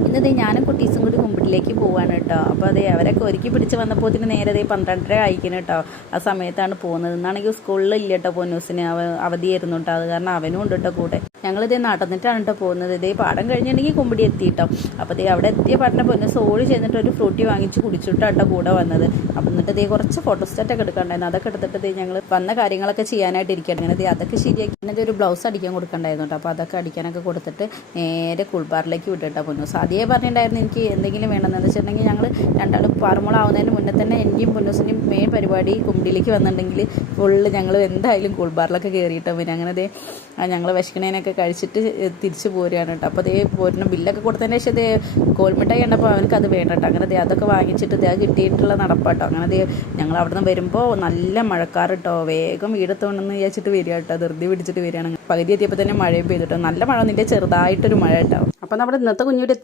ഇന്നതേ ഞാനും കുട്ടീസും കൂടി കുമ്പിട്ടിലേക്ക് പോവാണ് കേട്ടോ. അപ്പോൾ അതെ അവരൊക്കെ ഒരുക്കി പിടിച്ച് വന്നപ്പോൾ ഇതിന് നേരെ 12:30 ആയിക്കണം കേട്ടോ. ആ സമയത്താണ് പോകുന്നത്. ഇന്നാണെങ്കിൽ സ്കൂളിൽ ഇല്ല കേട്ടോ പൊന്നൂസിന്, അവധിയായിരുന്നു കേട്ടോ. അത് കാരണം അവനും ഉണ്ട് കേട്ടോ കൂടെ. ഞങ്ങളിതേ നടന്നിട്ടാണ് കേട്ടോ പോകുന്നത്. ഇതേ പാടം കഴിഞ്ഞിട്ടുണ്ടെങ്കിൽ കുമ്പിടി എത്തി കേട്ടോ. അപ്പോൾ ഇതേ അവിടെ എത്തിയ പാട്ടിനെ പൊന്നൂസ് ഓടി ചെന്നിട്ട് ഒരു ഫ്രൂട്ടി വാങ്ങിച്ച് കുടിച്ചിട്ടാട്ടോ കൂടെ വന്നത്. അപ്പം എന്നിട്ട് ഇതേ കുറച്ച് ഫോട്ടോസ്റ്റാറ്റൊക്കെ എടുക്കണ്ടായിരുന്നു. അതൊക്കെ എടുത്തിട്ട് ഇതേ ഞങ്ങൾ വന്ന കാര്യങ്ങളൊക്കെ ചെയ്യാനായിട്ട് ഇരിക്കുകയാണ്. അങ്ങനെ ഇതേ അതൊക്കെ ശരിയാക്കി പിന്നെ ഒരു ബ്ലൗസ് അടിക്കാൻ കൊടുക്കണ്ടായിരുന്നു കേട്ടോ. അപ്പോൾ അതൊക്കെ അടിക്കാനൊക്കെ കൊടുത്തിട്ട് നേരെ കുൾബാറിലേക്ക് വിട്ടിട്ടോ പൊന്നൂസ്. ആദ്യമേ പറഞ്ഞിട്ടുണ്ടായിരുന്നു എനിക്ക് എന്തെങ്കിലും വേണമെന്ന് വെച്ചിട്ടുണ്ടെങ്കിൽ ഞങ്ങൾ രണ്ടാളും പാറുമോളാവുന്നതിന് മുന്നേ തന്നെ എൻ്റെയും പൊന്നൂസിൻ്റെയും മെയിൻ പരിപാടി കുമ്പിടിയിലേക്ക് വന്നിട്ടുണ്ടെങ്കിൽ ഫുള്ള് ഞങ്ങൾ എന്തായാലും കൂൾബാറിലൊക്കെ കയറിയിട്ടോ. പിന്നെ അങ്ങനെ അതേ ഞങ്ങൾ വിശക്കണേനൊക്കെ കഴിച്ചിട്ട് തിരിച്ച് പോരുകയാണ് കേട്ടോ. അപ്പോൾ അതേ പോരുന്ന ബില്ലൊക്കെ കൊടുത്തതിന് ശേഷം അതേ കോൽമിഠായി കണ്ടപ്പോൾ അവനക്ക് അത് വേണ്ട കേട്ടോ. അങ്ങനെ അതൊക്കെ വാങ്ങിച്ചിട്ട് അത് കിട്ടിയിട്ടുള്ള നടപ്പാട്ടോ. അങ്ങനെ അതേ ഞങ്ങൾ അവിടെ നിന്ന് വരുമ്പോൾ നല്ല മഴക്കാർ കേട്ടോ. വേഗം വീടെത്തോണ്ടെന്ന് വിചാരിച്ചിട്ട് വരിക കേട്ടോ. ധൃതി പിടിച്ചിട്ട് വരികയാണ്. പകുതി എത്തിയപ്പോൾ തന്നെ മഴയും പെയ്തിട്ടോ. നല്ല മഴ ഒന്നിൻ്റെ ചെറുതായിട്ടൊരു മഴ കേട്ടോ. അപ്പോൾ നമ്മുടെ ഇന്നത്തെ കുഞ്ഞിയുടെ